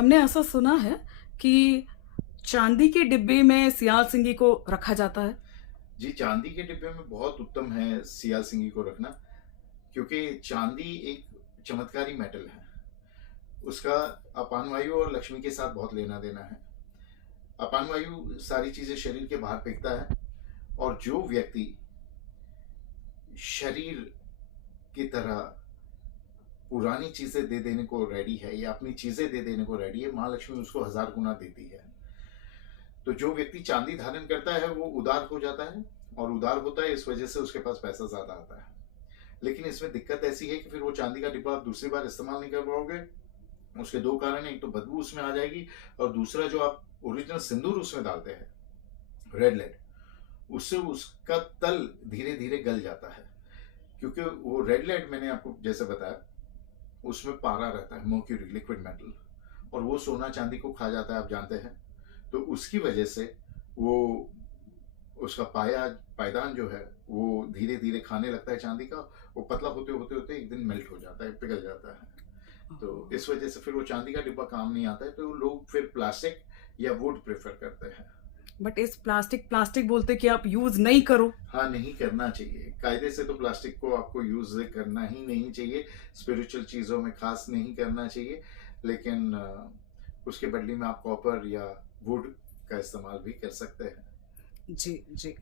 हमने ऐसा सुना है कि चांदी के डिब्बे में सियाल सिंगी को रखा जाता है। जी, चांदी के डिब्बे में बहुत उत्तम है सियाल सिंगी को रखना, क्योंकि चांदी एक चमत्कारी मेटल है। उसका अपान वायु और लक्ष्मी के साथ बहुत लेना देना है। अपान वायु सारी चीजें शरीर के बाहर फेंकता है, और जो व्यक्ति शरीर की तरह पुरानी चीजें दे देने को रेडी है या अपनी चीजें दे देने को रेडी है, माँ लक्ष्मी उसको 1000 गुना देती है। तो जो व्यक्ति चांदी धारण करता है वो उदार हो जाता है, और उदार होता है इस वजह से उसके पास पैसा ज्यादा आता है। लेकिन इसमें दिक्कत ऐसी है कि फिर वो चांदी का डिब्बा आप दूसरी बार इस्तेमाल नहीं कर पाओगे। उसके दो कारण हैं, एक तो बदबू उसमें आ जाएगी, और दूसरा जो आप ओरिजिनल सिंदूर उसमें डालते हैं, रेड लेड, उससे उसका तल धीरे धीरे गल जाता है। क्योंकि वो रेड लेड, मैंने आपको जैसे बताया, उसमें पारा रहता है, मर्क्यूरी, लिक्विड मेटल, और वो सोना चांदी को खा जाता है, आप जानते हैं। तो उसकी वजह से वो उसका पायदान जो है वो धीरे धीरे खाने लगता है चांदी का। वो पतला होते होते होते एक दिन मेल्ट हो जाता है, पिघल जाता है। तो इस वजह से फिर वो चांदी का डिब्बा काम नहीं आता है, तो लोग फिर प्लास्टिक या वुड प्रेफर करते हैं। बट इस प्लास्टिक प्लास्टिक बोलते कि आप यूज नहीं करो। हाँ, नहीं करना चाहिए कायदे से, तो प्लास्टिक को आपको यूज करना ही नहीं चाहिए, स्पिरिचुअल चीज़ों में खास नहीं करना चाहिए। लेकिन उसके बदले में आप कॉपर या वुड का इस्तेमाल भी कर सकते हैं। जी, जी।